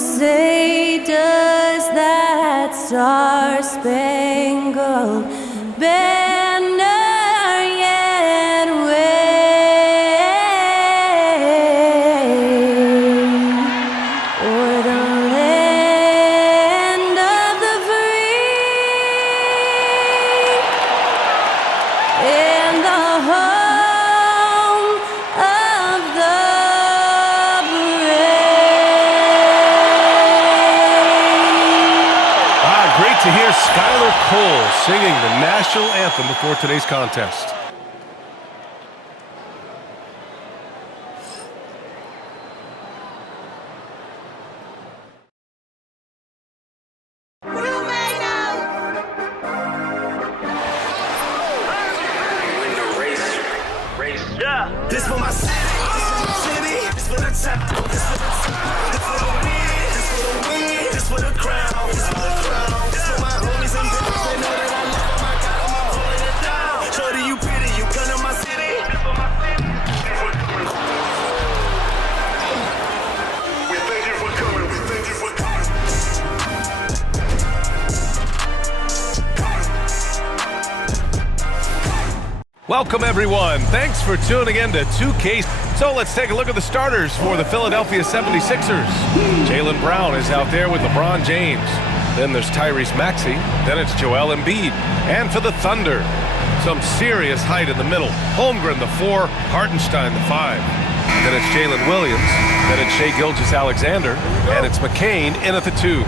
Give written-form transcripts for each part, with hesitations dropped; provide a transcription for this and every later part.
say, does that star-spangled banner yet wave o'er the land of the free and the home of the Great to hear Skylar Cole singing the national anthem before today's contest. This for my city, this for the top, this for the win, this for the win, this for the crown, this for the crown, this for my homies and brothers. They know that I love them, I got them, I'm holding it down. Shorty, you pretty, you come to my city. We thank you for coming, we thank you for coming. Welcome, everyone. Thanks for tuning in to 2K. So let's take a look at the starters for the Philadelphia 76ers. Jaylen Brown is out there with LeBron James. Then there's Tyrese Maxey. Then it's Joel Embiid. And for the Thunder, some serious height in the middle. Holmgren, the 4. Hartenstein, the 5. Then it's Jalen Williams. Then it's Shai Gilgeous-Alexander. And it's McCain in at the 2.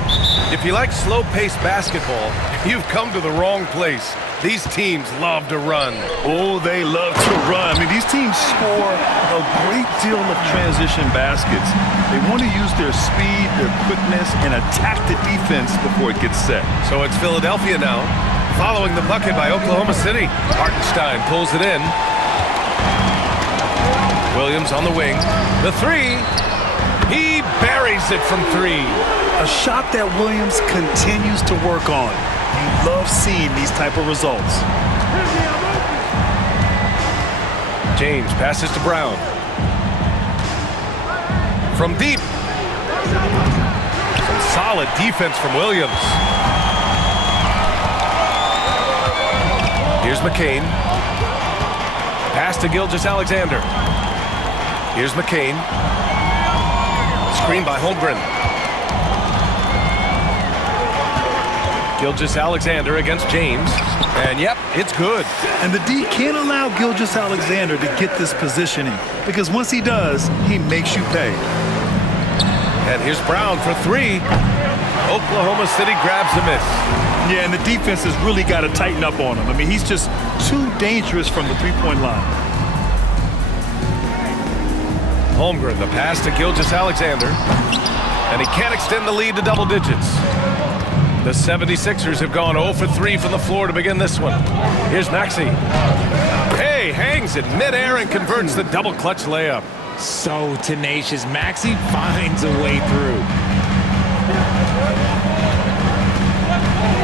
If you like slow-paced basketball, you've come to the wrong place. These teams love to run. Oh, they love to run. I mean, these teams score a great deal of transition baskets. They want to use their speed, their quickness, and attack the defense before it gets set. So it's Philadelphia now, following the bucket by Oklahoma City. Hartenstein pulls it in. Williams on the wing. The 3. He buries it from 3. A shot that Williams continues to work on. You love seeing these type of results. James passes to Brown. From deep. Some solid defense from Williams. Here's McCain. Pass to Gilgeous-Alexander. Here's McCain. Screen by Holmgren. Gilgeous-Alexander against James. And yep, it's good. And the D can't allow Gilgeous-Alexander to get this positioning, because once he does, he makes you pay. And here's Brown for 3. Oklahoma City grabs a miss. Yeah, and the defense has really got to tighten up on him. I mean, he's just too dangerous from the three-point line. Holmgren, the pass to Gilgeous-Alexander. And he can't extend the lead to double digits. The 76ers have gone 0 for 3 from the floor to begin this one. Here's Maxey. Hey, hangs it midair and converts the double clutch layup. So tenacious. Maxey finds a way through.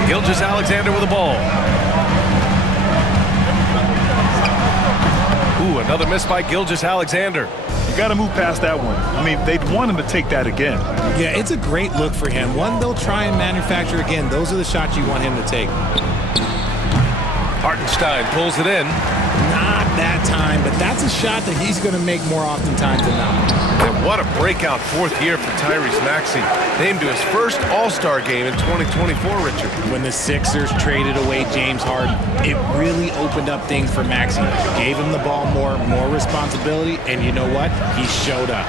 Gilgeous-Alexander with the ball. Ooh, another miss by Gilgeous-Alexander. You got to move past that one. I mean, they'd want him to take that again. Yeah, it's a great look for him. One they'll try and manufacture again. Those are the shots you want him to take. Hartenstein pulls it in. Not that time, but that's a shot that he's going to make more oftentimes than not. And what a breakout 4th year for Tyrese Maxey. Named to his first All-Star game in 2024, Richard. When the Sixers traded away James Harden, it really opened up things for Maxey. Gave him the ball more responsibility, and you know what? He showed up.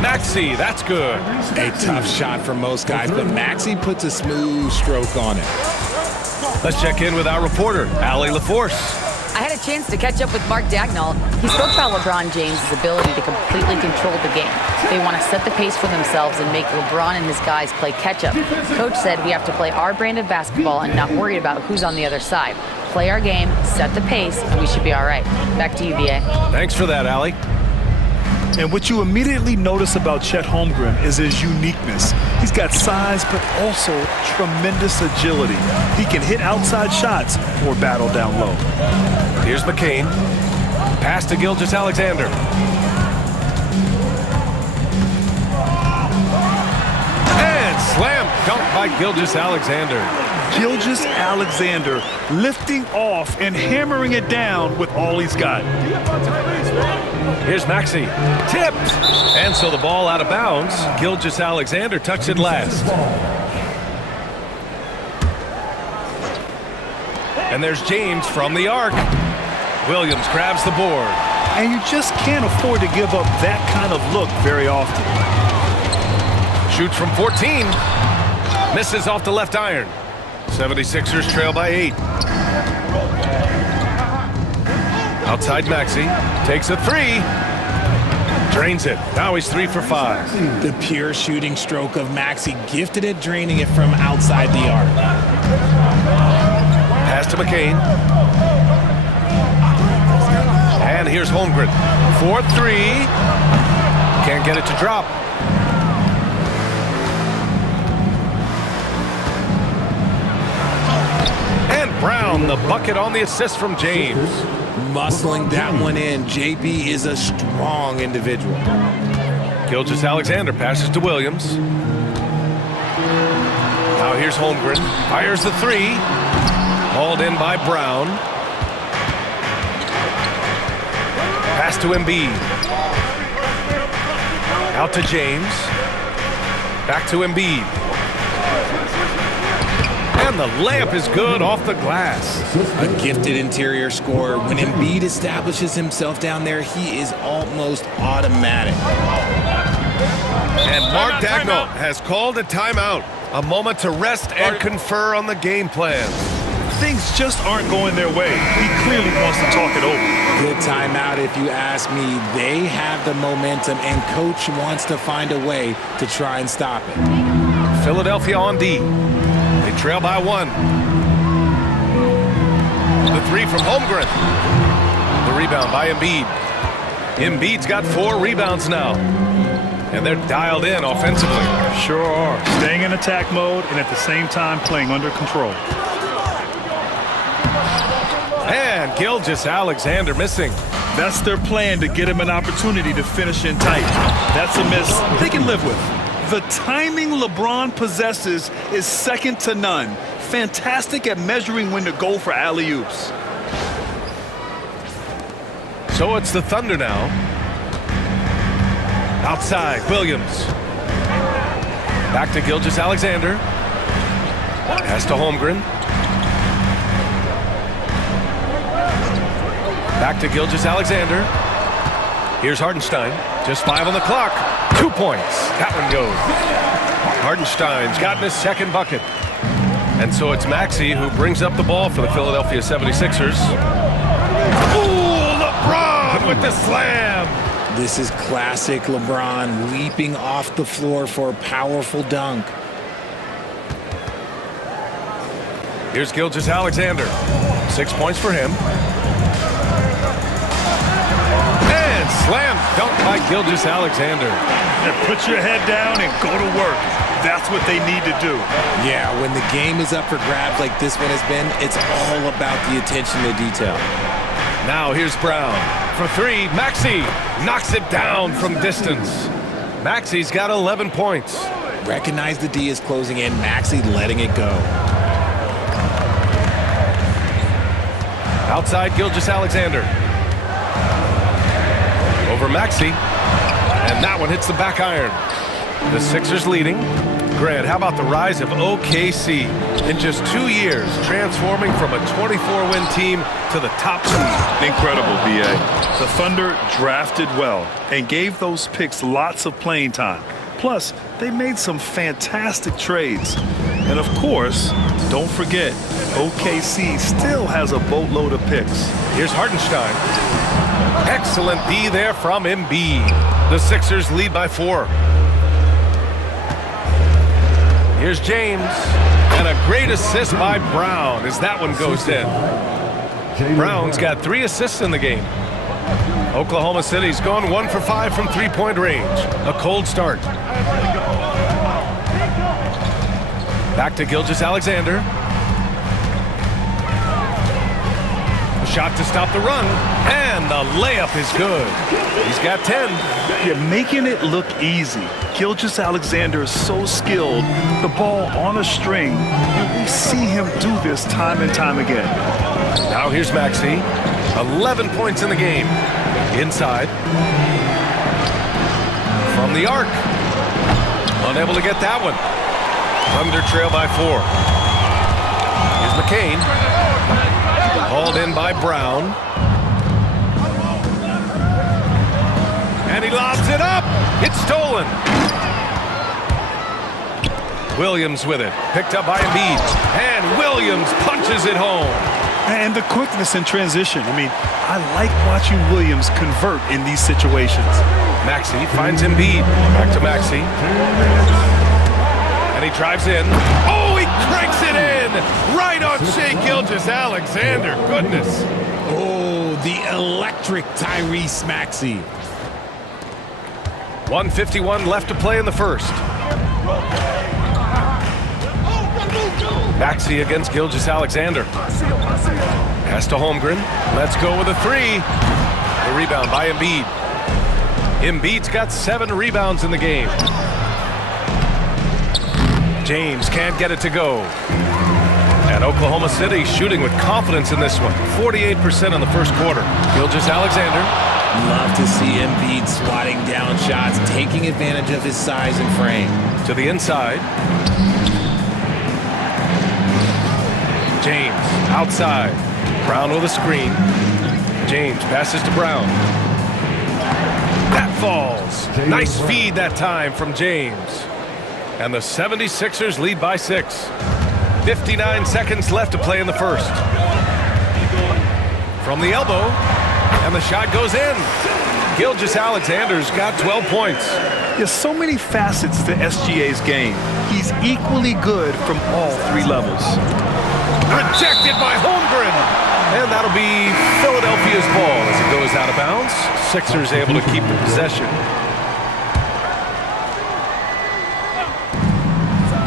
Maxey, that's good. A tough shot for most guys, but Maxey puts a smooth stroke on it. Let's check in with our reporter, Allie LaForce. I had a chance to catch up with Mark Dagnall. He spoke about LeBron James' ability to completely control the game. They want to set the pace for themselves and make LeBron and his guys play catch-up. Coach said we have to play our brand of basketball and not worry about who's on the other side. Play our game, set the pace, and we should be all right. Back to you, B.A. Thanks for that, Allie. And what you immediately notice about Chet Holmgren is his uniqueness. He's got size, but also tremendous agility. He can hit outside shots or battle down low. Here's McCain. Pass to Gilgeous-Alexander. And dunk by Gilgeous-Alexander. Gilgeous-Alexander lifting off and hammering it down with all he's got. Here's Maxey. Tipped. And so the ball out of bounds. Gilgeous-Alexander touched it last. And there's James from the arc. Williams grabs the board. And you just can't afford to give up that kind of look very often. Shoots from 14. Misses off the left iron. 76ers trail by 8. Outside Maxey. Takes a 3. Drains it. Now he's 3 for 5. The pure shooting stroke of Maxey, gifted at draining it from outside the arc. Pass to McCain. And here's Holmgren. 4-3. Can't get it to drop. And Brown, the bucket on the assist from James. Muscling that one in. JB is a strong individual. Gilgeous-Alexander passes to Williams. Now here's Holmgren. Fires the 3. Hauled in by Brown. Pass to Embiid. Out to James. Back to Embiid. And the layup is good off the glass. A gifted interior scorer. When Embiid establishes himself down there, he is almost automatic. And Mark Dagnall has called a timeout. A moment to rest and confer on the game plan. Things just aren't going their way. He clearly wants to talk it over. Good timeout if you ask me. They have the momentum, and coach wants to find a way to try and stop it. Philadelphia on D. They trail by 1. The 3 from Holmgren. The rebound by Embiid. Embiid's got 4 rebounds now. And they're dialed in offensively. Sure are. Staying in attack mode and at the same time playing under control. And Gilgeous-Alexander missing. That's their plan, to get him an opportunity to finish in tight. That's a miss they can live with. The timing LeBron possesses is second to none. Fantastic at measuring when to go for alley-oops. So it's the Thunder now. Outside, Williams. Back to Gilgeous-Alexander. Pass to Holmgren. Back to Gilgeous-Alexander. Here's Hartenstein. Just 5 on the clock. 2 points. That one goes. Hartenstein's gotten his second bucket. And so it's Maxey who brings up the ball for the Philadelphia 76ers. Ooh, LeBron with the slam. This is classic LeBron, leaping off the floor for a powerful dunk. Here's Gilgeous-Alexander. 6 points for him. And slam dunk by Gilgeous-Alexander. And put your head down and go to work. That's what they need to do. Yeah, when the game is up for grabs like this one has been, it's all about the attention to detail. Now here's Brown. For 3, Maxey knocks it down from distance. Maxey's got 11 points. Recognize the D is closing in. Maxey letting it go. Outside Gilgeous-Alexander. Over Maxey. And that one hits the back iron. The Sixers leading. Grant, how about the rise of OKC? In just 2 years, transforming from a 24-win team to the top seed. Incredible, B.A. The Thunder drafted well and gave those picks lots of playing time. Plus, they made some fantastic trades. And of course, don't forget, OKC still has a boatload of picks. Here's Hartenstein. Excellent D there from Embiid. The Sixers lead by 4. Here's James. And a great assist by Brown as that one goes in. Brown's got 3 assists in the game. Oklahoma City's gone 1 for 5 from three-point range. A cold start. Back to Gilgeous-Alexander. A shot to stop the run. And the layup is good. He's got 10. You're making it look easy. Gilgeous Alexander is so skilled, the ball on a string, and we see him do this time and time again. Now here's Maxey. 11 points in the game. Inside. From the arc. Unable to get that one. Thunder trail by 4. Here's McCain. Hauled in by Brown. And he lobs it up. It's stolen. Williams with it. Picked up by Embiid. And Williams punches it home. And the quickness in transition. I mean, I like watching Williams convert in these situations. Maxey finds Embiid. Back to Maxey. And he drives in. Oh, he cranks it in! Right on Shai Gilgeous-Alexander. Goodness. Oh, the electric Tyrese Maxey. 1:51 left to play in the first. Maxey against Gilgeous-Alexander. Pass to Holmgren. Let's go with a 3. The rebound by Embiid. Embiid's got 7 rebounds in the game. James can't get it to go. And Oklahoma City shooting with confidence in this one. 48% in the first quarter. Gilgeous-Alexander. Love to see Embiid swatting down shots, taking advantage of his size and frame. To the inside. James outside. Brown with a screen. James passes to Brown. That falls. Nice feed that time from James. And the 76ers lead by 6. 59 seconds left to play in the first. From the elbow. And the shot goes in. Gilgeous-Alexander's got 12 points. There's so many facets to SGA's game. He's equally good from all 3 levels. Rejected by Holmgren. And that'll be Philadelphia's ball as it goes out of bounds. Sixers able to keep the possession.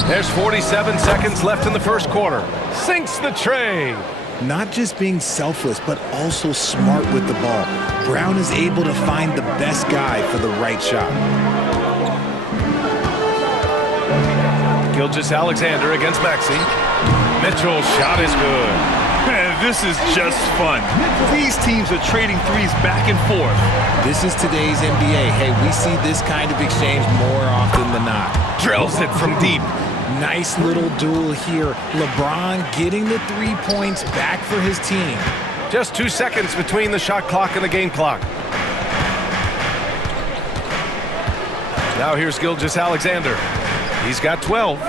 There's 47 seconds left in the first quarter. Sinks the tray. Not just being selfless, but also smart with the ball. Brown is able to find the best guy for the right shot. Gilgeous-Alexander against Maxey. Mitchell's shot is good. Man, this is just fun. These teams are trading threes back and forth. This is today's NBA. Hey, we see this kind of exchange more often than not. Drills it from deep. Nice little duel here. LeBron getting the 3 points back for his team. Just 2 seconds between the shot clock and the game clock. Now here's Gilgeous-Alexander. He's got 12.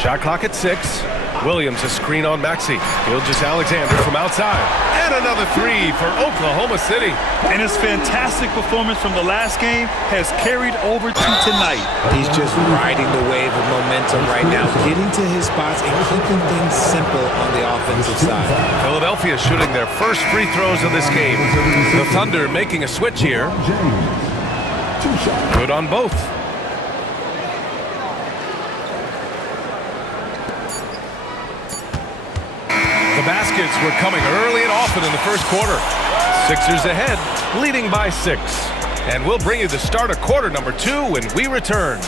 Shot clock at 6. Williams a screen on Maxey. Gilgeous-Alexander from outside. And another 3 for Oklahoma City. And his fantastic performance from the last game has carried over to tonight. He's just riding the wave of momentum right now, getting to his spots and keeping things simple on the offensive side. Philadelphia shooting their first free throws of this game. The Thunder making a switch here. Good on both. The baskets were coming early and often in the first quarter. Sixers ahead, leading by 6. And we'll bring you the start of quarter number 2 when we return.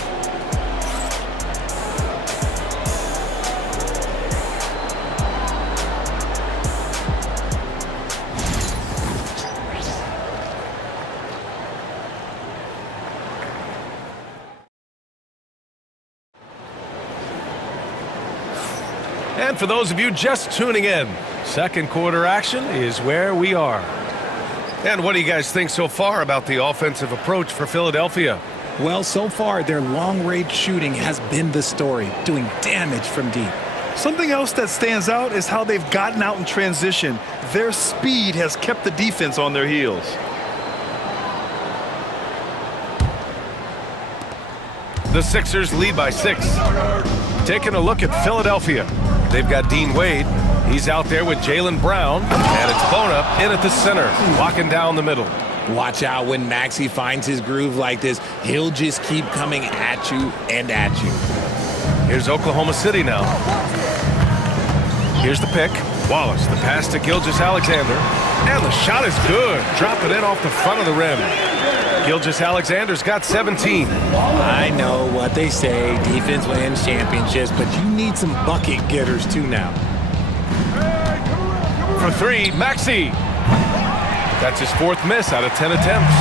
And for those of you just tuning in, second quarter action is where we are. And what do you guys think so far about the offensive approach for Philadelphia? Well, so far, their long-range shooting has been the story, doing damage from deep. Something else that stands out is how they've gotten out in transition. Their speed has kept the defense on their heels. The Sixers lead by 6. Taking a look at Philadelphia. They've got Dean Wade. He's out there with Jaylen Brown. And it's Bona in at the center, locking down the middle. Watch out when Maxey finds his groove like this. He'll just keep coming at you and at you. Here's Oklahoma City now. Here's the pick. Wallace, the pass to Gilgeous-Alexander. And the shot is good. Dropping in off the front of the rim. Gilgeous-Alexander's got 17. I know what they say, defense wins championships, but you need some bucket getters too now. For three, Maxey. That's his fourth miss out of 10 attempts.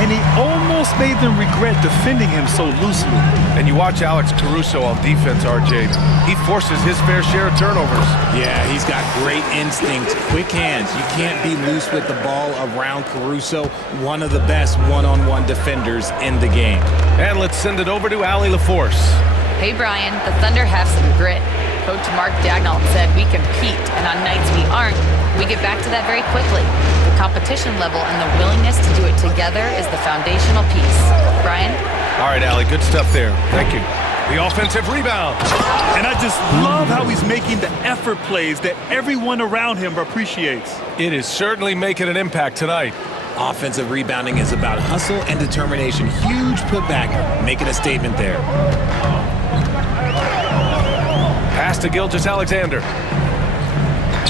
And he almost made them regret defending him so loosely. And you watch Alex Caruso on defense, RJ. He forces his fair share of turnovers. Yeah, he's got great instincts, quick hands. You can't be loose with the ball around Caruso, one of the best one-on-one defenders in the game. And let's send it over to Allie LaForce. Hey, Brian, the Thunder have some grit. Coach Mark Daigneault said we compete, and on nights we aren't, we get back to that very quickly. The competition level and the willingness to do it together is the foundational piece. Brian? All right, Allie, good stuff there. Thank you. The offensive rebound. And I just love how he's making the effort plays that everyone around him appreciates. It is certainly making an impact tonight. Offensive rebounding is about hustle and determination. Huge putback, making a statement there. Pass to Gilgeous-Alexander.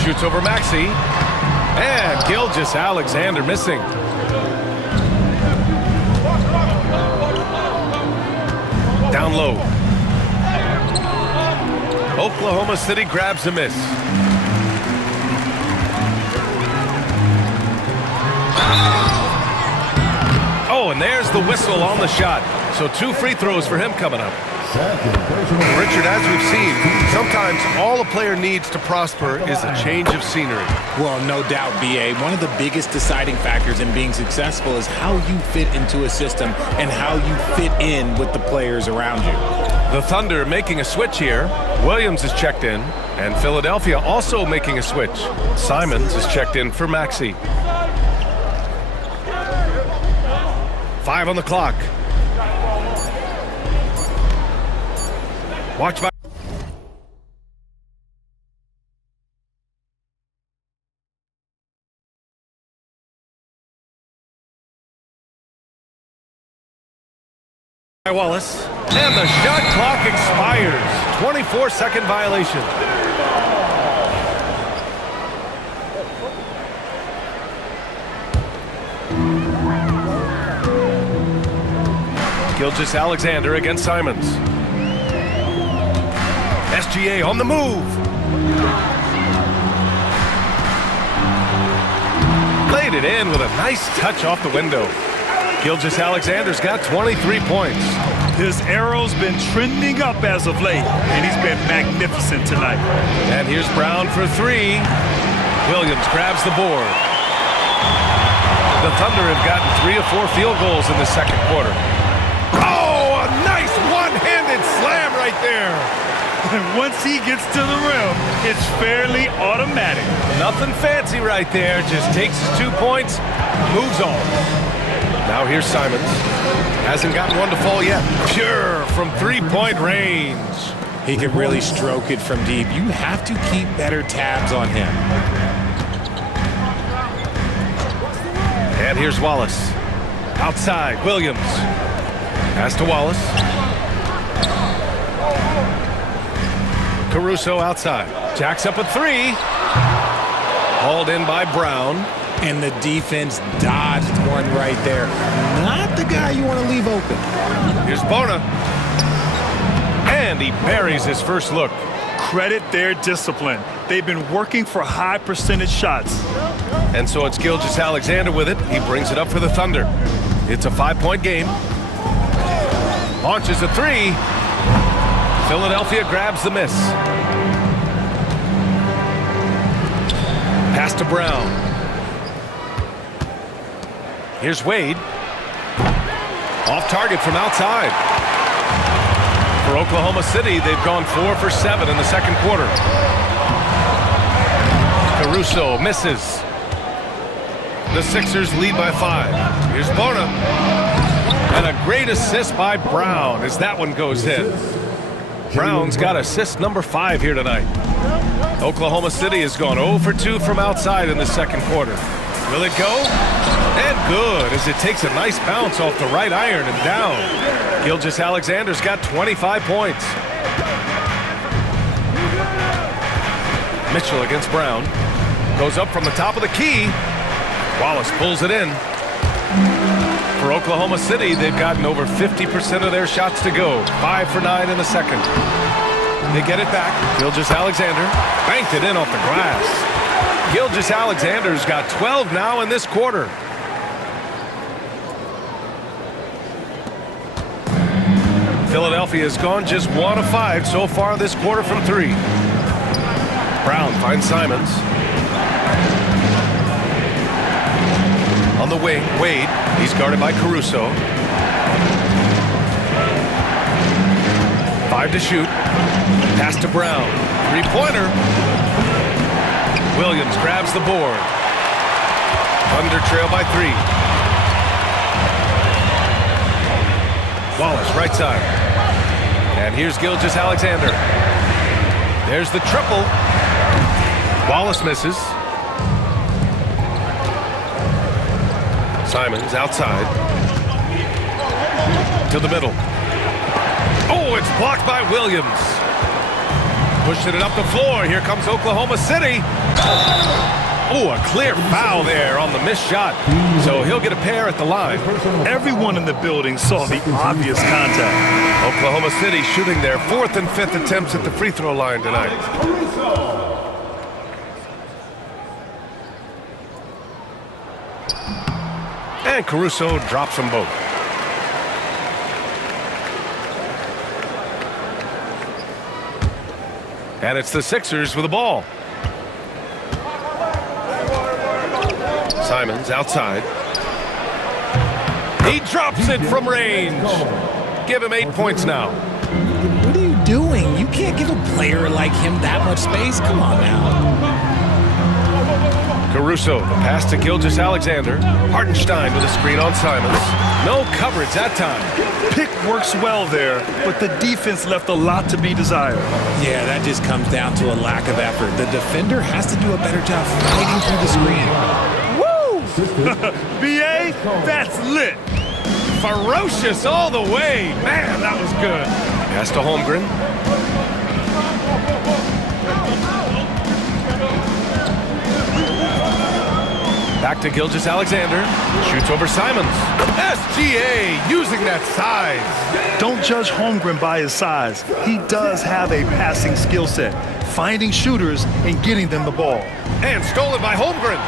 Shoots over Maxey. And Gilgeous-Alexander missing. Down low. Oklahoma City grabs the miss. Oh, and there's the whistle on the shot. So 2 free throws for him coming up. Richard, as we've seen, sometimes all a player needs to prosper is a change of scenery. Well, no doubt, B.A. One of the biggest deciding factors in being successful is how you fit into a system and how you fit in with the players around you. The Thunder making a switch here. Williams is checked in, and Philadelphia also making a switch. Simons is checked in for Maxey. 5 on the clock. Watch by. Wallace. And the shot clock expires. 24-second violation. Gilgeous-Alexander against Simons. SGA on the move. Laid it in with a nice touch off the window. Gilgeous-Alexander's got 23 points. His arrow's been trending up as of late, and he's been magnificent tonight. And here's Brown for 3. Williams grabs the board. The Thunder have gotten 3 or 4 field goals in the second quarter. Oh, a nice one-handed slam right there. And once he gets to the rim, it's fairly automatic. Nothing fancy right there. Just takes his 2 points, moves on. Now here's Simons. Hasn't gotten one to fall yet. Pure from 3-point range. He can really stroke it from deep. You have to keep better tabs on him. And here's Wallace. Outside, Williams. Pass to Wallace. Caruso outside. Jacks up a 3. Hauled in by Brown. And the defense dodged one right there. Not the guy you want to leave open. Here's Bona. And he buries his first look. Credit their discipline. They've been working for high percentage shots. And so it's Gilgeous-Alexander with it. He brings it up for the Thunder. It's a 5-point game. Launches a 3. Philadelphia grabs the miss. Pass to Brown. Here's Wade. Off target from outside. For Oklahoma City, they've gone 4 for 7 in the second quarter. Caruso misses. The Sixers lead by 5. Here's Bona. And a great assist by Brown as that one goes in. Brown's got assist number 5 here tonight. Oklahoma City has gone 0 for 2 from outside in the second quarter. Will it go? And good, as it takes a nice bounce off the right iron and down. Gilgeous-Alexander's got 25 points. Mitchell against Brown. Goes up from the top of the key. Wallace pulls it in. For Oklahoma City, they've gotten over 50% of their shots to go. 5 for 9 in the second. They get it back. Gilgeous-Alexander banked it in off the glass. Gilgeous-Alexander's got 12 now in this quarter. Philadelphia has gone just 1 of 5 so far this quarter from 3. Brown finds Simons. On the wing, Wade. He's guarded by Caruso. 5 to shoot. Pass to Brown. Three-pointer. Williams grabs the board. Thunder trail by 3. Wallace, right side. And here's Gilgeous-Alexander. There's the triple. Wallace misses. Simons outside. To the middle. Oh, it's blocked by Williams. Pushing it up the floor. Here comes Oklahoma City. Oh, a clear foul there on the missed shot. So he'll get a pair at the line. Everyone in the building saw the obvious contact. Oklahoma City shooting their 4th and 5th attempts at the free throw line tonight. And Caruso drops them both. And it's the Sixers with the ball. Simons outside. He drops it from range. Give him 8 points now. What are you doing? You can't give a player like him that much space. Come on now. Caruso, the pass to Gilgeous-Alexander. Hartenstein with a screen on Simons. No coverage that time. Pick works well there, but the defense left a lot to be desired. Yeah, that just comes down to a lack of effort. The defender has to do a better job fighting through the screen. BA, that's lit. Ferocious all the way. Man, that was good. Pass to Holmgren. Back to Gilgeous-Alexander. Shoots over Simons. SGA using that size. Don't judge Holmgren by his size. He does have a passing skill set, finding shooters and getting them the ball. And stolen by Holmgren.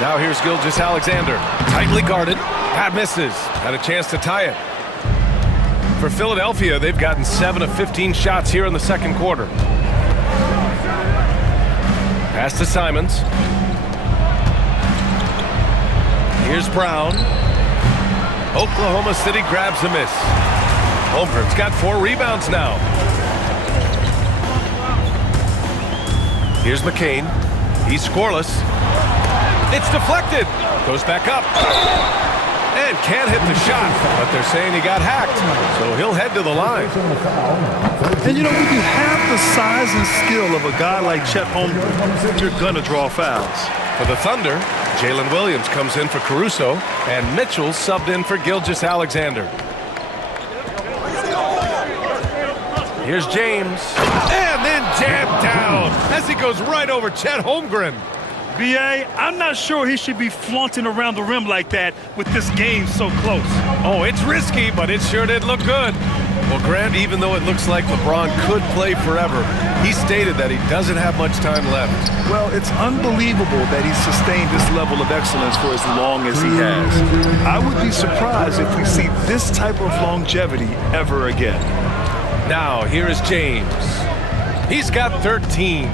Now here's Gilgeous-Alexander. Tightly guarded. That misses. Had a chance to tie it. For Philadelphia, they've gotten 7 of 15 shots here in the second quarter. Pass to Simons. Here's Brown. Oklahoma City grabs a miss. Holmgren's got 4 rebounds now. Here's McCain. He's scoreless. It's deflected. Goes back up. And can't hit the shot, but they're saying he got hacked, so he'll head to the line. And you know, when you have the size and skill of a guy like Chet Holmgren, you're gonna draw fouls. For the Thunder, Jalen Williams comes in for Caruso, and Mitchell subbed in for Gilgeous-Alexander. Here's James, and then jammed down as he goes right over Chet Holmgren. BA, I'm not sure he should be flaunting around the rim like that with this game so close. Oh, it's risky, but it sure did look good. Well, Grant, even though it looks like LeBron could play forever, he stated that he doesn't have much time left. Well, it's unbelievable that he's sustained this level of excellence for as long as he has. I would be surprised if we see this type of longevity ever again. Now, here is James. He's got 13.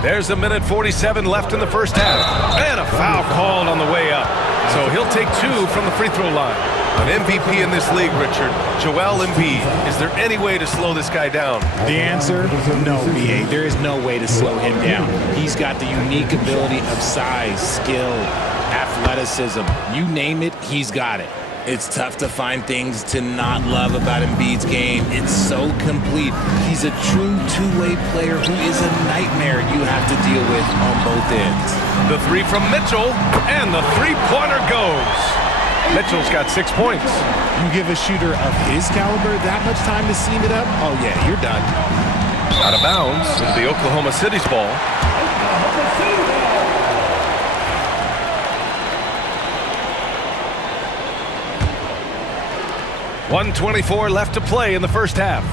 There's 1:47 left in the first half. And a foul called on the way up. So he'll take 2 from the free throw line. An MVP in this league, Richard, Joel Embiid. Is there any way to slow this guy down? The answer, no, BA. There is no way to slow him down. He's got the unique ability of size, skill, athleticism. You name it, he's got it. It's tough to find things to not love about Embiid's game. It's so complete. He's a true two-way player who is a nightmare you have to deal with on both ends. The 3 from Mitchell, and the three-pointer goes. Mitchell's got 6 points. You give a shooter of his caliber that much time to seam it up, oh yeah, you're done. Out of bounds into the Oklahoma City's ball. .124 left to play in the first half.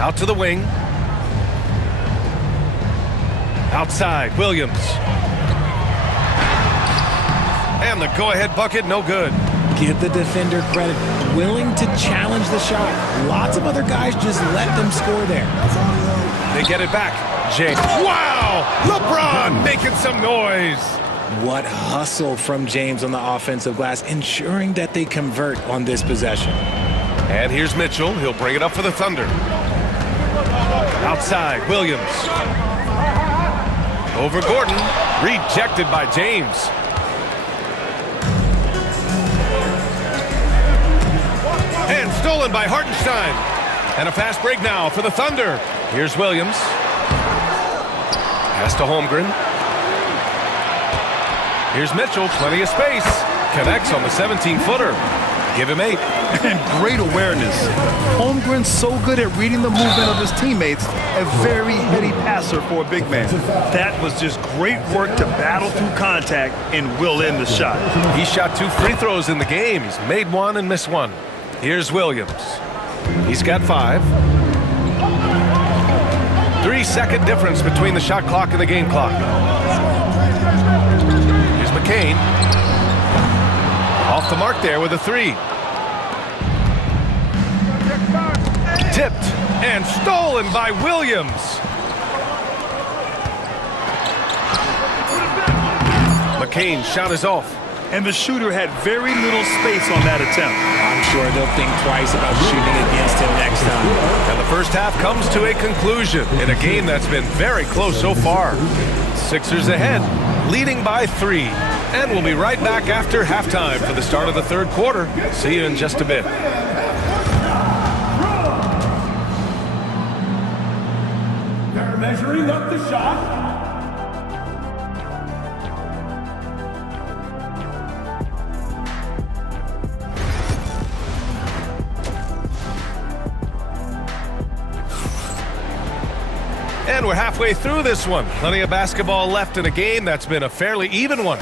Out to the wing. Outside, Williams. And the go-ahead bucket, no good. Give the defender credit. Willing to challenge the shot. Lots of other guys just let them score there. They get it back. James. Wow! LeBron making some noise. What hustle from James on the offensive glass, ensuring that they convert on this possession. And here's Mitchell. He'll bring it up for the Thunder. Outside, Williams. Over Gordon. Rejected by James. And stolen by Hartenstein. And a fast break now for the Thunder. Here's Williams. Pass to Holmgren. Here's Mitchell, plenty of space. Connects on the 17-footer. Give him 8. And great awareness. Holmgren's so good at reading the movement of his teammates. A very heady passer for a big man. That was just great work to battle through contact and will in the shot. He shot 2 free throws in the game. He's made 1 and missed 1. Here's Williams. He's got 5. 3-second difference between the shot clock and the game clock. Here's McCain. Off the mark there with a 3. Tipped and stolen by Williams. McCain's shot is off. And the shooter had very little space on that attempt. I'm sure they'll think twice about shooting against him next time. And the first half comes to a conclusion in a game that's been very close so far. Sixers ahead, leading by 3. And we'll be right back after halftime for the start of the third quarter. See you in just a bit. They're measuring up the shot. And we're halfway through this one. Plenty of basketball left in a game that's been a fairly even one.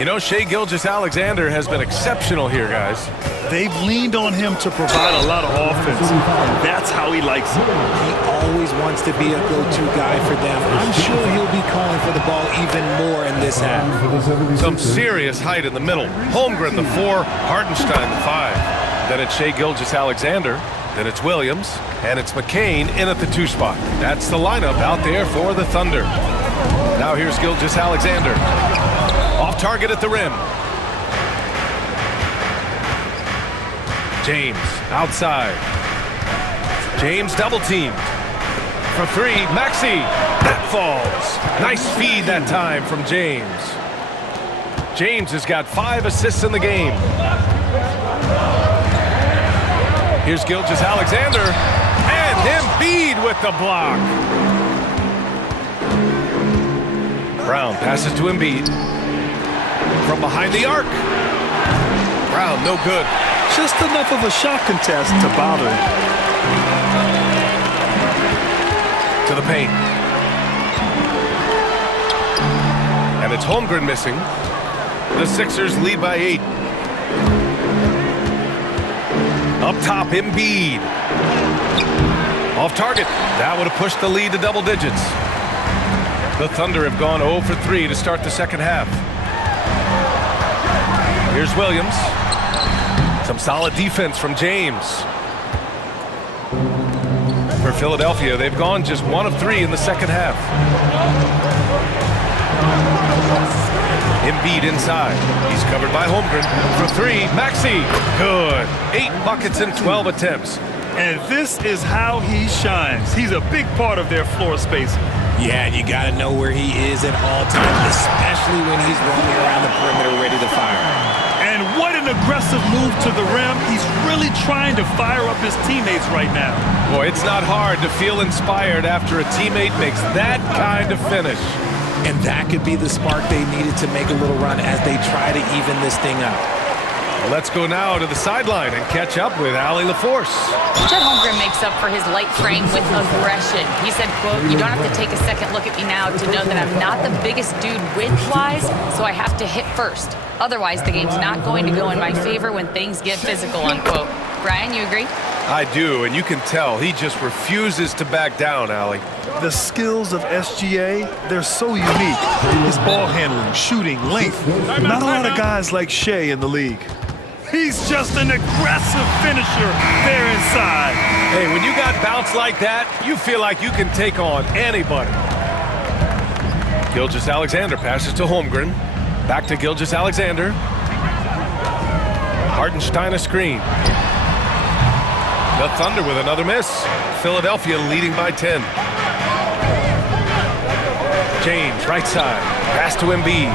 You know, Shai Gilgeous-Alexander has been exceptional here, guys. They've leaned on him to provide a lot of offense, and that's how he likes it. He always wants to be a go-to guy for them. I'm sure he'll be calling for the ball even more in this half. Some serious height in the middle. Holmgren, the 4, Hartenstein, the 5. Then it's Shai Gilgeous-Alexander. Then it's Williams, and it's McCain in at the 2 spot. That's the lineup out there for the Thunder. Now here's Gilgeous-Alexander. Off target at the rim. James outside. James double teamed. For 3, Maxey. That falls. Nice feed that time from James. James has got 5 assists in the game. Here's Gilgeous-Alexander, and Embiid with the block. Brown passes to Embiid. From behind the arc. Brown, no good. Just enough of a shot contest to bother him. To the paint. And it's Holmgren missing. The Sixers lead by 8. Up top, Embiid. Off target. That would have pushed the lead to double digits. The Thunder have gone 0 for 3 to start the second half. Here's Williams. Some solid defense from James. For Philadelphia, they've gone just 1 of 3 in the second half. Embiid inside. He's covered by Holmgren. For 3, Maxey. Good. 8 buckets in 12 attempts. And this is how he shines. He's a big part of their floor spacing. Yeah, and you got to know where he is at all times, especially when he's roaming around the perimeter ready to fire. And what an aggressive move to the rim. He's really trying to fire up his teammates right now. Boy, it's not hard to feel inspired after a teammate makes that kind of finish. And that could be the spark they needed to make a little run as they try to even this thing up. Let's go now to the sideline and catch up with Allie LaForce. Chet Holmgren makes up for his light frame with aggression. He said, quote, "You don't have to take a second look at me now to know that I'm not the biggest dude width-wise, so I have to hit first. Otherwise, the game's not going to go in my favor when things get physical," unquote. Brian, you agree? I do, and you can tell he just refuses to back down, Allie. The skills of SGA, they're so unique. His ball handling, shooting, length. Not a lot of guys like Shea in the league. He's just an aggressive finisher there inside. Hey, when you got bounce like that, you feel like you can take on anybody. Gilgeous-Alexander passes to Holmgren. Back to Gilgeous-Alexander. Hartenstein a screen. The Thunder with another miss. Philadelphia leading by 10. James, right side. Pass to Embiid.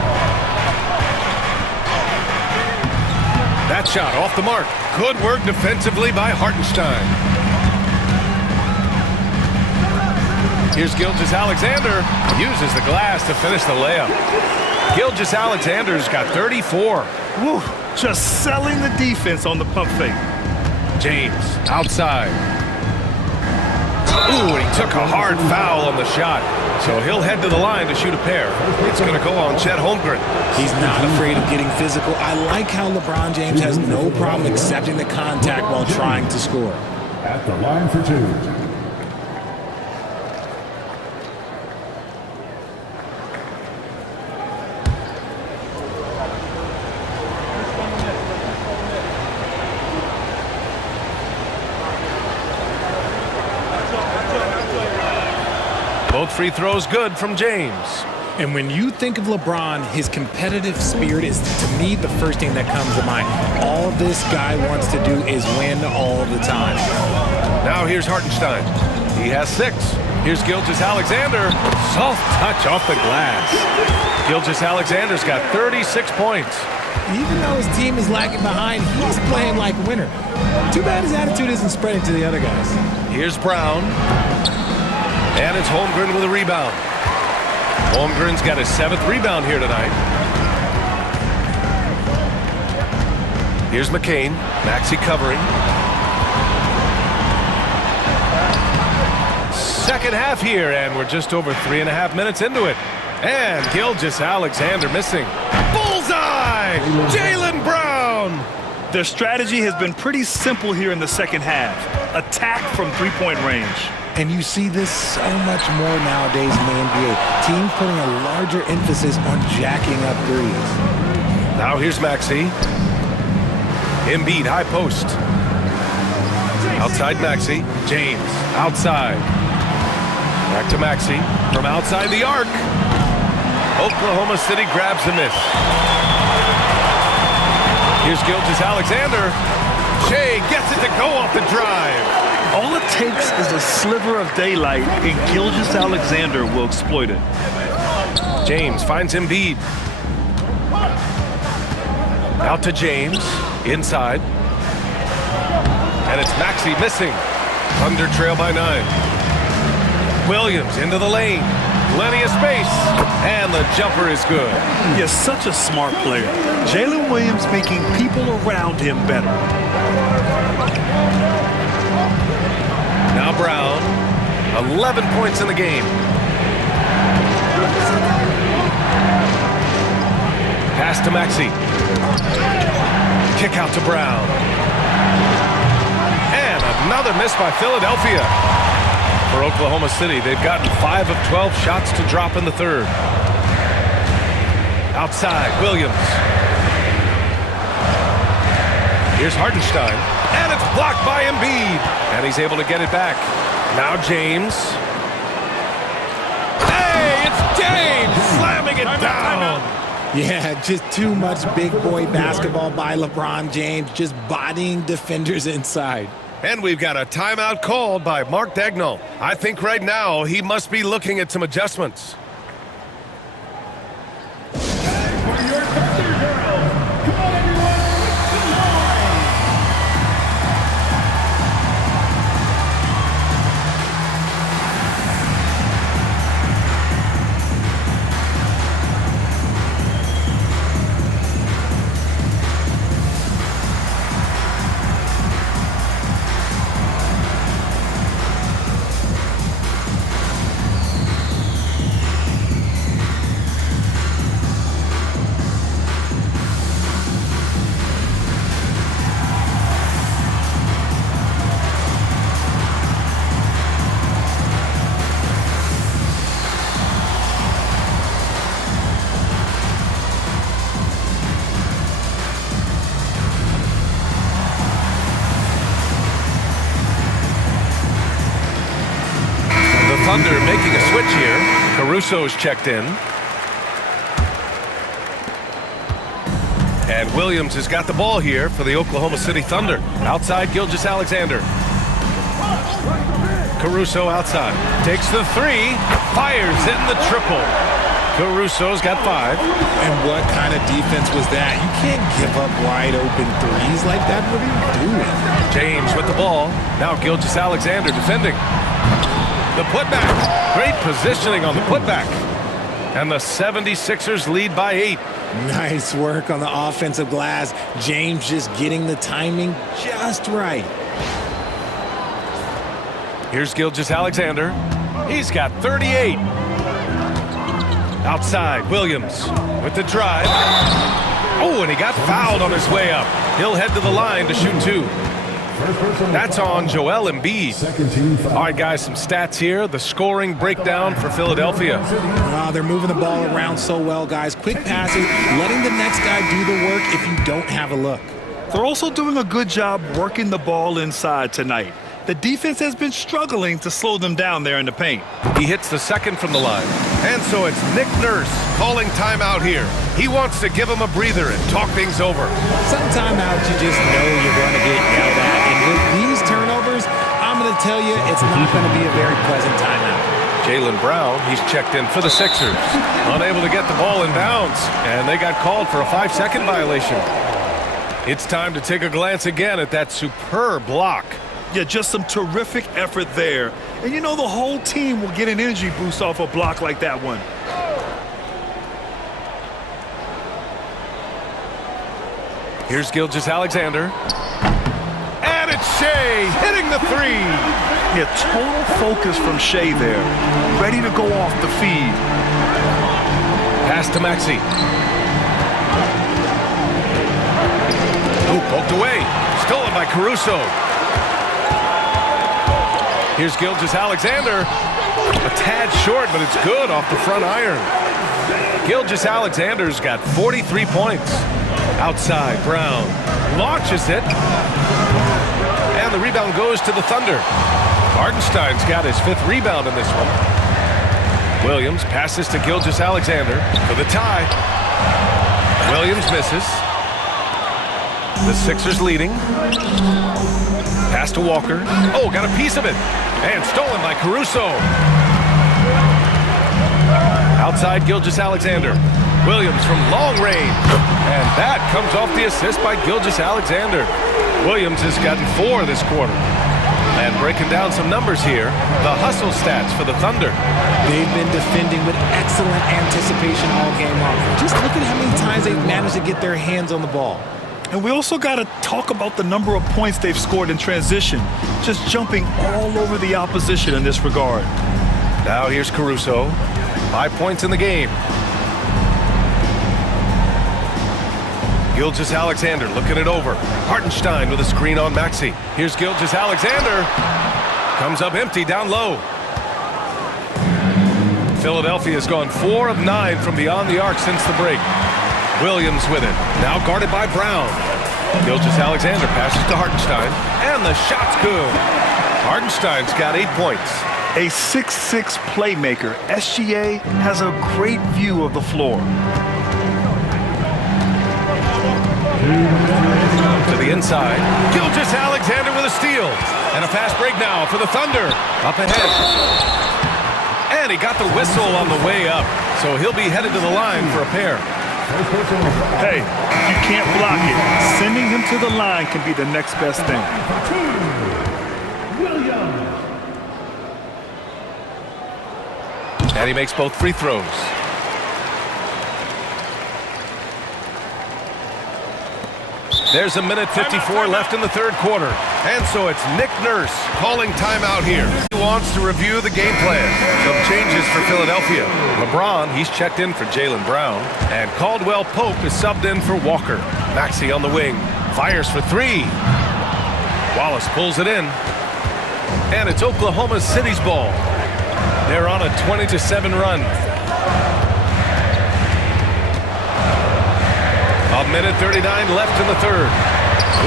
That shot off the mark. Good work defensively by Hartenstein. Here's Gilgeous-Alexander. Uses the glass to finish the layup. Gilgeous-Alexander's got 34. Woo, just selling the defense on the pump fake. James, outside. Ooh, and he took a hard foul on the shot. So he'll head to the line to shoot a pair. It's going to go on Chet Holmgren. He's not afraid of getting physical. I like how LeBron James has no problem accepting the contact while trying to score. At the line for two. Both free throws good from James. And when you think of LeBron, his competitive spirit is, to me, the first thing that comes to mind. All this guy wants to do is win all the time. Now here's Hartenstein. He has 6. Here's Gilgeous-Alexander. Soft touch off the glass. Gilgeous-Alexander's got 36 points. Even though his team is lagging behind, he's playing like a winner. Too bad his attitude isn't spreading to the other guys. Here's Brown. And it's Holmgren with a rebound. Holmgren's got his 7th rebound here tonight. Here's McCain. Maxey covering. Second half here, and we're just over 3.5 minutes into it. And Gilgeous-Alexander missing. Bullseye! Jaylen Brown! Their strategy has been pretty simple here in the second half. Attack from three-point range. And you see this so much more nowadays in the NBA. Teams putting a larger emphasis on jacking up threes. Now here's Maxey. Embiid, high post. Outside Maxey. James, outside. Back to Maxey. From outside the arc. Oklahoma City grabs the miss. Here's Gilgeous-Alexander. Shea gets it to go off the drive. All it takes is a sliver of daylight, and Gilgeous-Alexander will exploit it. James finds Embiid. Out to James. Inside. And it's Maxey missing. Thunder trail by 9. Williams into the lane. Plenty of space. And the jumper is good. He is such a smart player. Jalen Williams making people around him better. Now Brown, 11 points in the game. Pass to Maxey. Kick out to Brown. And another miss by Philadelphia. For Oklahoma City, they've gotten 5 of 12 shots to drop in the third. Outside, Williams. Here's Hartenstein. And it's blocked by Embiid. And he's able to get it back. Now James. Hey, it's James slamming it down. Yeah, just too much big boy basketball by LeBron James, just bodying defenders inside. And we've got a timeout called by Mark Daigneault. I think right now he must be looking at some adjustments. switch here. Caruso's checked in. And Williams has got the ball here for the Oklahoma City Thunder. Outside, Gilgeous-Alexander. Caruso outside. Takes the three. Fires in the triple. Caruso's got 5. And what kind of defense was that? You can't give up wide open threes like that. What are you doing? James with the ball. Now Gilgeous-Alexander defending. The putback. Great positioning on the putback. And the 76ers lead by 8. Nice work on the offensive glass. James just getting the timing just right. Here's Gilgeous-Alexander. He's got 38. Outside, Williams with the drive. Oh, and he got fouled on his way up. He'll head to the line to shoot 2. That's on Joel Embiid. All right, guys, some stats here. The scoring breakdown for Philadelphia. They're moving the ball around so well, guys. Quick passes, letting the next guy do the work if you don't have a look. They're also doing a good job working the ball inside tonight. The defense has been struggling to slow them down there in the paint. He hits the second from the line. And so it's Nick Nurse calling timeout here. He wants to give him a breather and talk things over. Some timeouts you just know you're going to get yelled at. And with these turnovers, I'm going to tell you it's not going to be a very pleasant timeout. Jaylen Brown, he's checked in for the Sixers. Unable to get the ball in bounds. And they got called for a 5-second violation. It's time to take a glance again at that superb block. Yeah, just some terrific effort there. And you know the whole team will get an energy boost off a block like that one. Here's Gilgeous-Alexander. And it's Shea hitting the 3. Yeah, total focus from Shea there. Ready to go off the feed. Pass to Maxey. Oh, poked away. Stolen by Caruso. Here's Gilgeous-Alexander. A tad short, but it's good off the front iron. Gilgeous-Alexander's got 43 points. Outside, Brown launches it. And the rebound goes to the Thunder. Hartenstein's got his 5th rebound in this one. Williams passes to Gilgeous-Alexander for the tie. Williams misses. The Sixers leading. Pass to Walker. Oh, got a piece of it. And stolen by Caruso. Outside, Gilgeous-Alexander. Williams from long range. And that comes off the assist by Gilgeous-Alexander. Williams has gotten 4 this quarter. And breaking down some numbers here, the hustle stats for the Thunder. They've been defending with excellent anticipation all game long. Just look at how many times they've managed to get their hands on the ball. And we also got to talk about the number of points they've scored in transition, just jumping all over the opposition in this regard. Now here's Caruso. 5 points in the game. Gilgeous-Alexander looking it over. Hartenstein with a screen on Maxey. Here's Gilgeous-Alexander. Comes up empty down low. Philadelphia's gone 4 of 9 from beyond the arc since the break. Williams with it. Now guarded by Brown. Gilgeous-Alexander passes to Hartenstein. And the shot's good. Hartenstein's got 8 points. A 6'6" playmaker, SGA has a great view of the floor. To the inside. Gilgeous-Alexander with a steal. And a fast break now for the Thunder. Up ahead. And he got the whistle on the way up. So he'll be headed to the line for a pair. Hey, you can't block it. Sending him to the line can be the next best thing. And he makes both free throws. There's a minute 54 left in the third quarter. And so it's Nick Nurse calling timeout here. He wants to review the game plan. Some changes for Philadelphia. LeBron, he's checked in for Jaylen Brown. And Caldwell Pope is subbed in for Walker. Maxey on the wing. Fires for 3. Wallace pulls it in. And it's Oklahoma City's ball. They're on a 20-7 run. A minute 39 left in the third.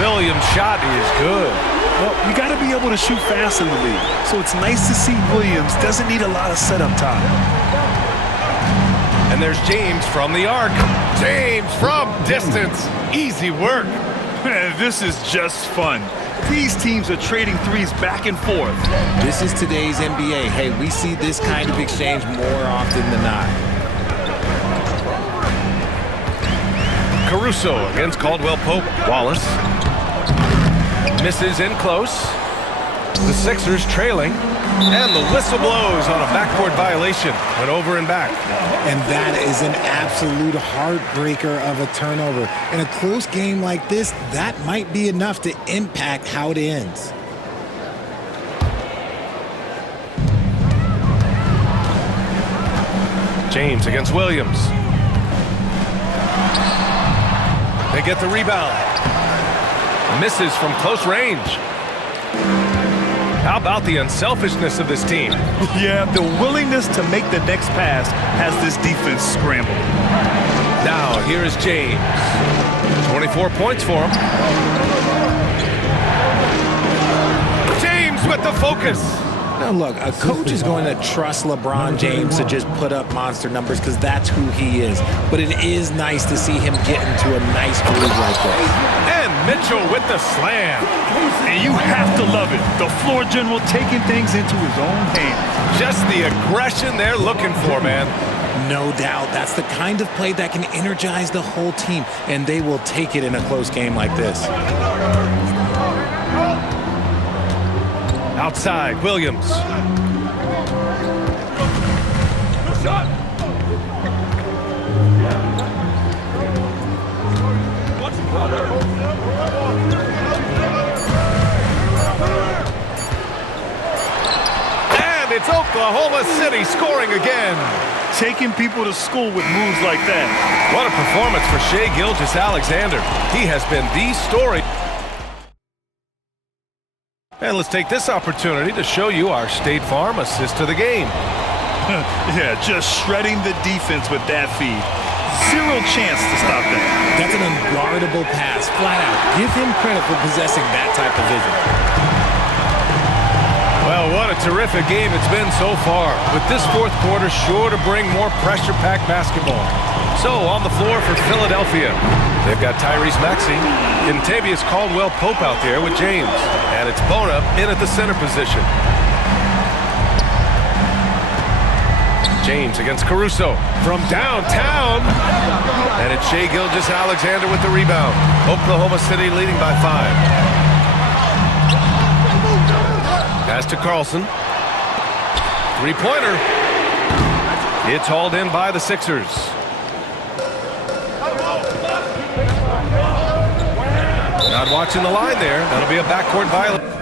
Williams' shot is good. Well, you got to be able to shoot fast in the league. So it's nice to see Williams doesn't need a lot of setup time. And there's James from the arc. James from distance. Easy work. Man, this is just fun. These teams are trading threes back and forth. This is today's NBA. Hey, we see this kind of exchange more often than not. Caruso against Caldwell Pope. Wallace misses in close. The Sixers trailing. And the whistle blows on a backcourt violation. Went over and back. And that is an absolute heartbreaker of a turnover. In a close game like this, that might be enough to impact how it ends. James against Williams. They get the rebound. Misses from close range. How about the unselfishness of this team? Yeah, the willingness to make the next pass has this defense scrambled. Now, here is James. 24 points for him. James with the focus. Now look, a coach is going to trust LeBron James to just put up monster numbers because that's who he is. But it is nice to see him get into a nice groove like this. And Mitchell with the slam. And you have to love it. The floor general taking things into his own hands. Just the aggression they're looking for, man. No doubt. That's the kind of play that can energize the whole team, and they will take it in a close game like this. Outside, Williams. And it's Oklahoma City scoring again. Taking people to school with moves like that. What a performance for Shai Gilgeous-Alexander. He has been the story. And let's take this opportunity to show you our State Farm assist to the game. Yeah, just shredding the defense with that feed. Zero chance to stop that. That's an unguardable pass, flat out. Give him credit for possessing that type of vision. Well, what a terrific game it's been so far. With this fourth quarter sure to bring more pressure-packed basketball. So, on the floor for Philadelphia, they've got Tyrese Maxey, Kentavious Caldwell-Pope out there with James. And it's Bona in at the center position. James against Caruso from downtown. And it's Shai Gilgeous-Alexander with the rebound. Oklahoma City leading by 5. Pass to Carlson. Three-pointer. It's hauled in by the Sixers. Not watching the line there. That'll be a backcourt violation.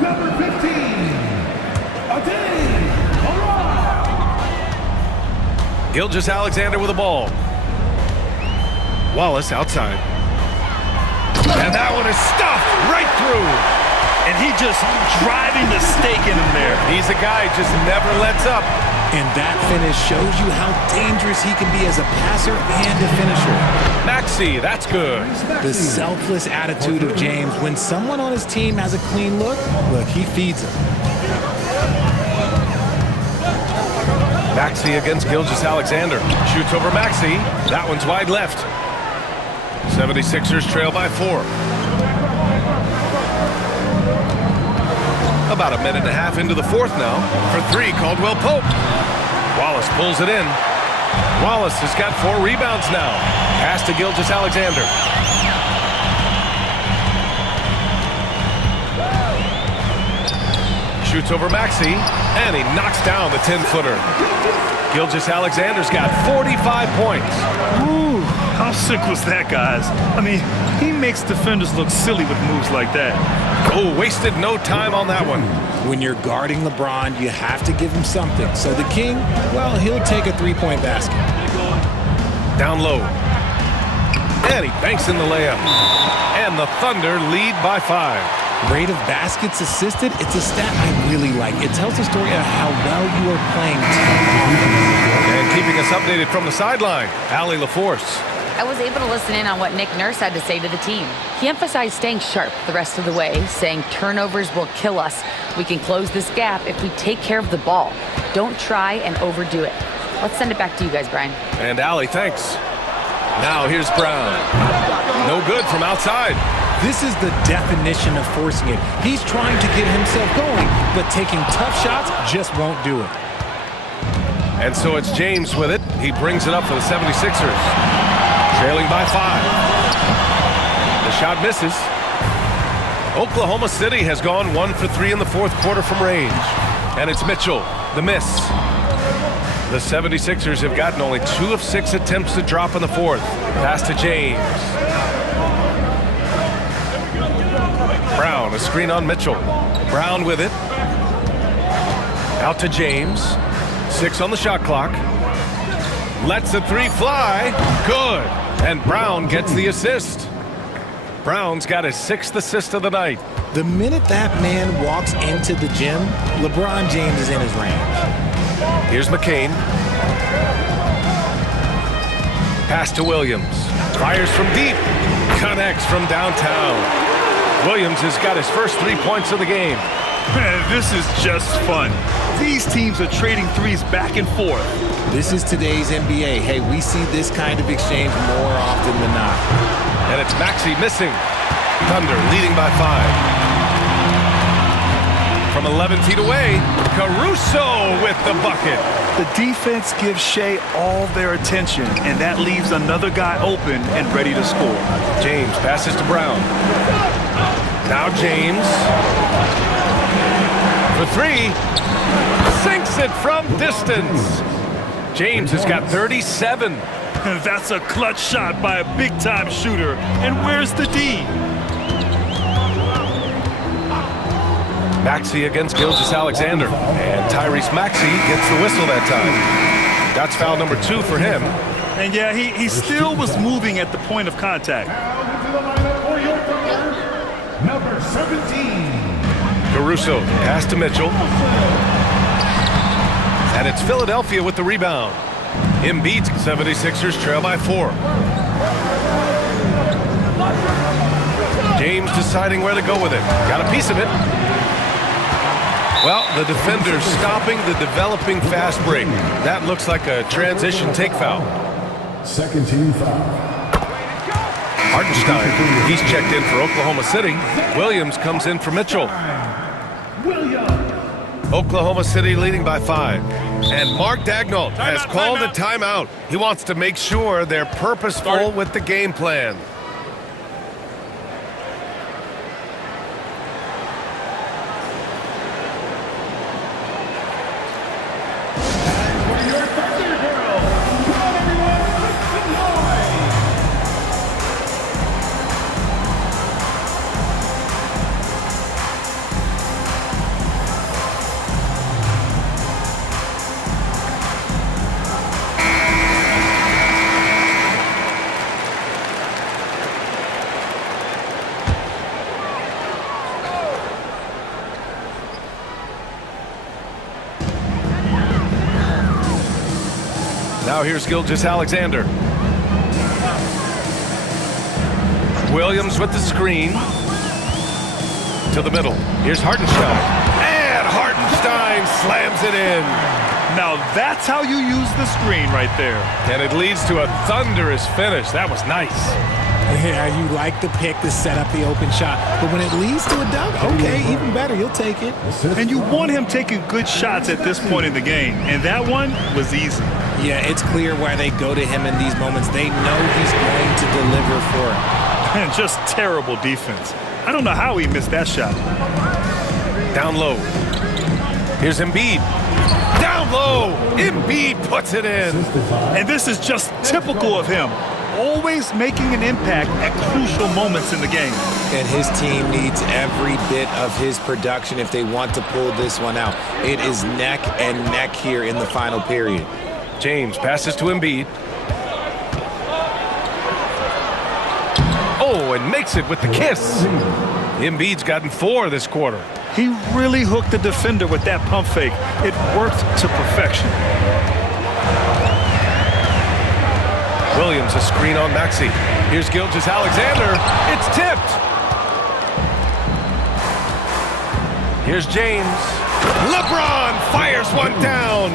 Number 15, Gilgeous-Alexander with the ball. Wallace outside. And that one is stuffed right through. And he just driving the stake in him there. He's a guy just never lets up. And that finish shows you how dangerous he can be as a passer and a finisher. Maxey, that's good. The selfless attitude of James. When someone on his team has a clean look, he feeds him. Maxey against Gilgeous-Alexander. Shoots over Maxey. That one's wide left. 76ers trail by 4. About a minute and a half into the fourth now. For 3, Caldwell Pope. Wallace pulls it in. Wallace has got 4 rebounds now. Pass to Gilgeous-Alexander. Shoots over Maxey, and he knocks down the 10-footer. Gilgeous-Alexander's got 45 points. Ooh, how sick was that, guys? I mean, he makes defenders look silly with moves like that. Oh, wasted no time on that one. When you're guarding LeBron, you have to give him something. So the King, well, he'll take a 3-point basket. Down low. And he banks in the layup. And the Thunder lead by 5. Rate of baskets assisted, it's a stat I really like. It tells the story of how well you are playing team. And keeping us updated from the sideline, Allie LaForce. I was able to listen in on what Nick Nurse had to say to the team. He emphasized staying sharp the rest of the way, saying turnovers will kill us. We can close this gap if we take care of the ball. Don't try and overdo it. Let's send it back to you guys, Brian. And Allie, thanks. Now here's Brown. No good from outside. This is the definition of forcing it. He's trying to get himself going, but taking tough shots just won't do it. And so it's James with it. He brings it up for the 76ers. Trailing by 5. The shot misses. Oklahoma City has gone 1 for 3 in the fourth quarter from range. And it's Mitchell, the miss. The 76ers have gotten only 2 of 6 attempts to drop in the fourth. Pass to James. Brown, a screen on Mitchell. Brown with it. Out to James. 6 on the shot clock. Lets the 3 fly. Good. And Brown gets the assist. Brown's got his 6th assist of the night. The minute that man walks into the gym, LeBron James is in his range. Here's McCain. Pass to Williams. Fires from deep. Connects from downtown. Williams has got his first 3 points of the game. This is just fun. These teams are trading threes back and forth. This is today's NBA. Hey, we see this kind of exchange more often than not. And it's Maxey missing. Thunder leading by 5. From 11 feet away, Caruso with the bucket. The defense gives Shea all their attention, and that leaves another guy open and ready to score. James passes to Brown. Now James. For 3. Sinks it from distance. James has got 37. That's a clutch shot by a big-time shooter. And where's the D? Maxey against Gilgeous-Alexander. And Tyrese Maxey gets the whistle that time. That's foul number 2 for him. And yeah, he still was moving at the point of contact. Number 17. Caruso, pass to Mitchell. And it's Philadelphia with the rebound. Embiid's 76ers trail by 4. James deciding where to go with it. Got a piece of it. Well, the defender's stopping the developing fast break. That looks like a transition take foul. Second team foul. Hartenstein, he's checked in for Oklahoma City. Williams comes in for Mitchell. Oklahoma City leading by 5. And Mark Daigneault has called a timeout. He wants to make sure they're purposeful with the game plan. Now here's Gilgeous-Alexander. Williams with the screen. To the middle. Here's Hartenstein. And Hartenstein slams it in. Now that's how you use the screen right there. And it leads to a thunderous finish. That was nice. Yeah, you like the pick to set up the open shot, but when it leads to a dunk, okay, even better, you'll take it. And you want him taking good shots at this point in the game, and that one was easy. Yeah, it's clear why they go to him in these moments. They know he's going to deliver for it. And just terrible defense. I don't know how he missed that shot. Down low. Here's Embiid. Down low. Embiid puts it in. And this is just typical of him. Always making an impact at crucial moments in the game. And his team needs every bit of his production if they want to pull this one out. It is neck and neck here in the final period. James passes to Embiid. Oh, and makes it with the kiss. Embiid's gotten 4 this quarter. He really hooked the defender with that pump fake. It worked to perfection. Williams, a screen on Maxey. Here's Gilgeous-Alexander. It's tipped. Here's James. LeBron fires one down.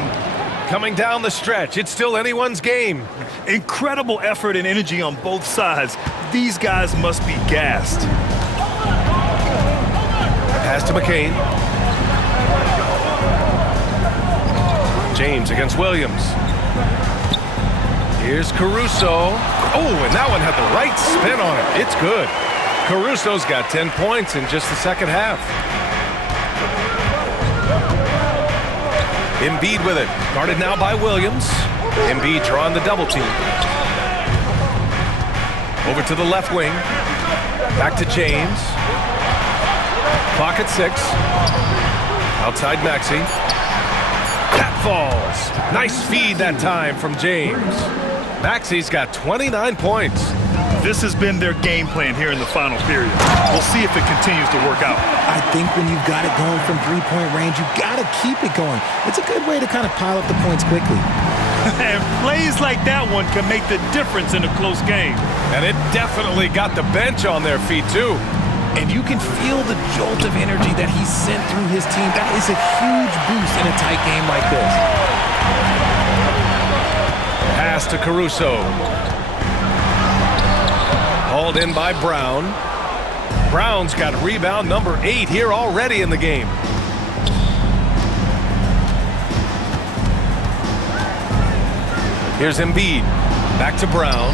Coming down the stretch. It's still anyone's game. Incredible effort and energy on both sides. These guys must be gassed. Pass to McCain. James against Williams. Here's Caruso. Oh, and that one had the right spin on it. It's good. Caruso's got 10 points in just the second half. Embiid with it. Guarded now by Williams. Embiid drawing the double team. Over to the left wing. Back to James. Clock at 6. Outside Maxey. That falls. Nice feed that time from James. Maxey's got 29 points. This has been their game plan here in the final period. We'll see if it continues to work out. I think when you've got it going from three-point range, you've got to keep it going. It's a good way to kind of pile up the points quickly. And plays like that one can make the difference in a close game. And it definitely got the bench on their feet, too. And you can feel the jolt of energy that he sent through his team. That is a huge boost in a tight game like this. Pass to Caruso. Hauled in by Brown. Brown's got rebound number 8 here already in the game. Here's Embiid. Back to Brown.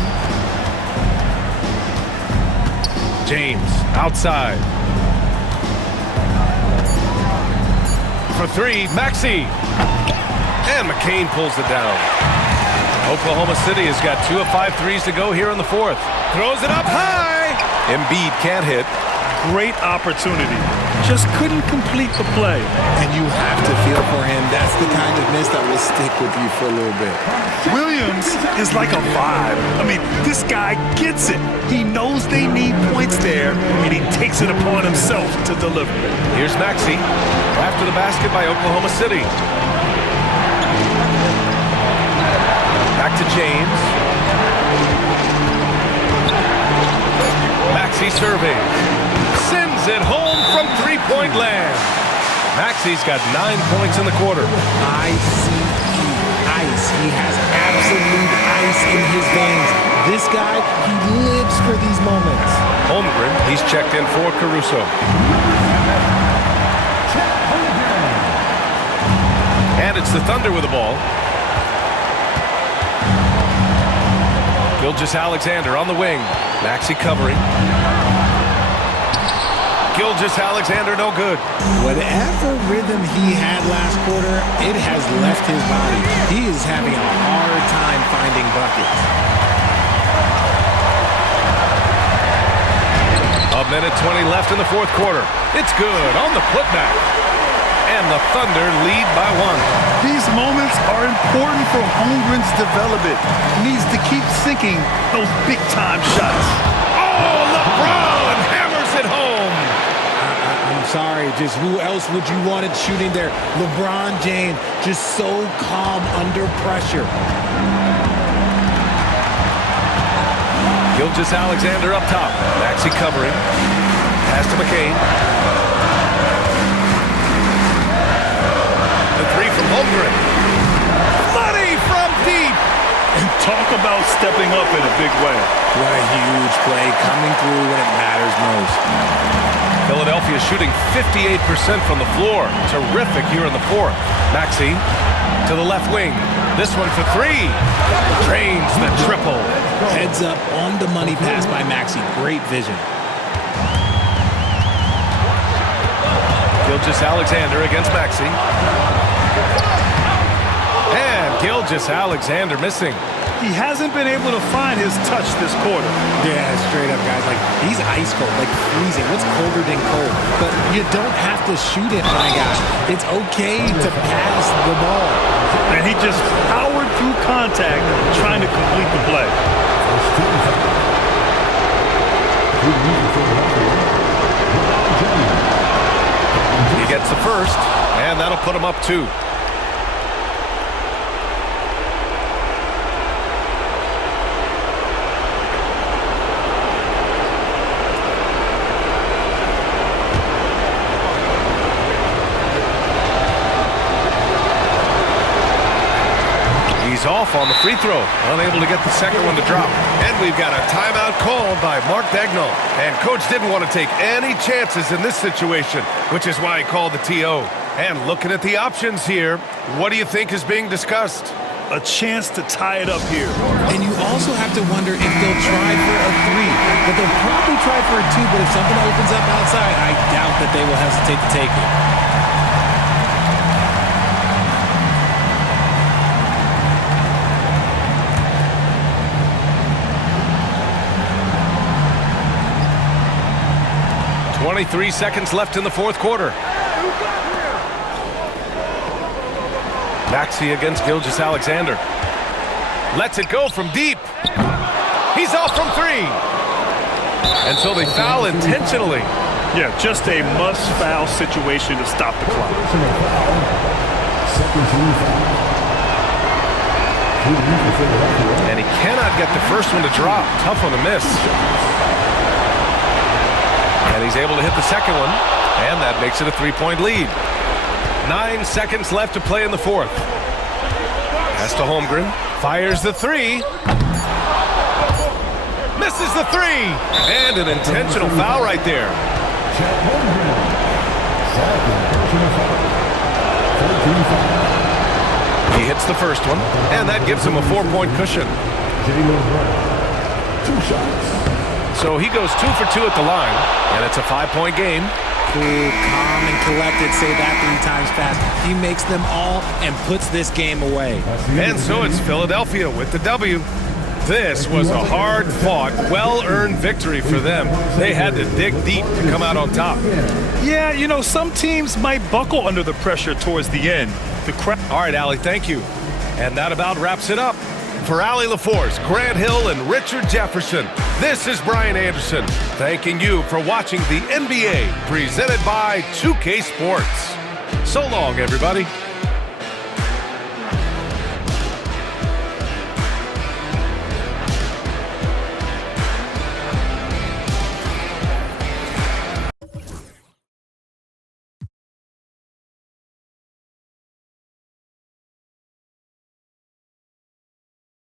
James outside. For 3, Maxey. And McCain pulls it down. Oklahoma City has got 2 of 5 threes to go here in the 4th. Throws it up high. Embiid can't hit. Great opportunity. Just couldn't complete the play. And you have to feel for him. That's the kind of miss that will stick with you for a little bit. Williams is like a vibe. I mean, this guy gets it. He knows they need points there, and he takes it upon himself to deliver. Here's Maxey. After the basket by Oklahoma City. Back to James. Maxey surveys. Sends it home from three-point land. Maxey's got 9 points in the quarter. ICE. He has absolute ice in his veins. This guy, he lives for these moments. Holmgren, he's checked in for Caruso. And it's the Thunder with the ball. Gilgeous-Alexander on the wing. Maxey covering. Gilgeous-Alexander no good. Whatever rhythm he had last quarter, it has left his body. He is having a hard time finding buckets. A minute 20 left in the 4th quarter. It's good on the putback. And the Thunder lead by 1. These moments are important for Holmgren's development. He needs to keep sinking those big-time shots. Oh, LeBron hammers it home. I'm sorry, just who else would you want it shooting there? LeBron James, just so calm under pressure. Gilgeous-Alexander up top. Maxey covering. Pass to McCain. The 3 from Holmgren. Money from deep. And talk about stepping up in a big way. What a huge play coming through when it matters most. Philadelphia shooting 58% from the floor. Terrific here in the 4th. Maxey to the left wing. This one for 3. Drains the triple. Heads up on the money pass by Maxey. Great vision. Gilgeous-Alexander against Maxey. And Gilgeous-Alexander missing. He hasn't been able to find his touch this quarter. Yeah, straight up, guys. Like, he's ice cold, like freezing. What's colder than cold? But you don't have to shoot it, my guy. It's okay to pass the ball. And he just powered through contact trying to complete the play. He gets the first, and that'll put him up 2. He's off on the free throw, unable to get the second one to drop. And we've got a timeout called by Mark Dagnall. And coach didn't want to take any chances in this situation, which is why he called the TO. And looking at the options here, what do you think is being discussed? A chance to tie it up here. And you also have to wonder if they'll try for a 3. But they'll probably try for a 2, but if something opens up outside, I doubt that they will hesitate to take it. .23 seconds left in the fourth quarter. Maxey against Gilgeous-Alexander. Lets it go from deep. He's off from 3. And so they foul intentionally. Yeah, just a must-foul situation to stop the clock. And he cannot get the first one to drop. Tough one to miss. And he's able to hit the second one, and that makes it a 3-point lead. 9 seconds left to play in the fourth. Pass to Holmgren, fires the 3. Misses the 3, and an intentional foul right there. He hits the first one, and that gives him a 4-point cushion. 2 shots. So he goes 2 for 2 at the line, and it's a 5-point game. Cool, calm, and collected. Say that 3 times fast. He makes them all and puts this game away. And so it's Philadelphia with the W. This was a hard-fought, well-earned victory for them. They had to dig deep to come out on top. Yeah, you know, some teams might buckle under the pressure towards the end. All right, Allie, thank you. And that about wraps it up. For Allie LaForce, Grant Hill, and Richard Jefferson, this is Brian Anderson, thanking you for watching the NBA presented by 2K Sports. So long, everybody.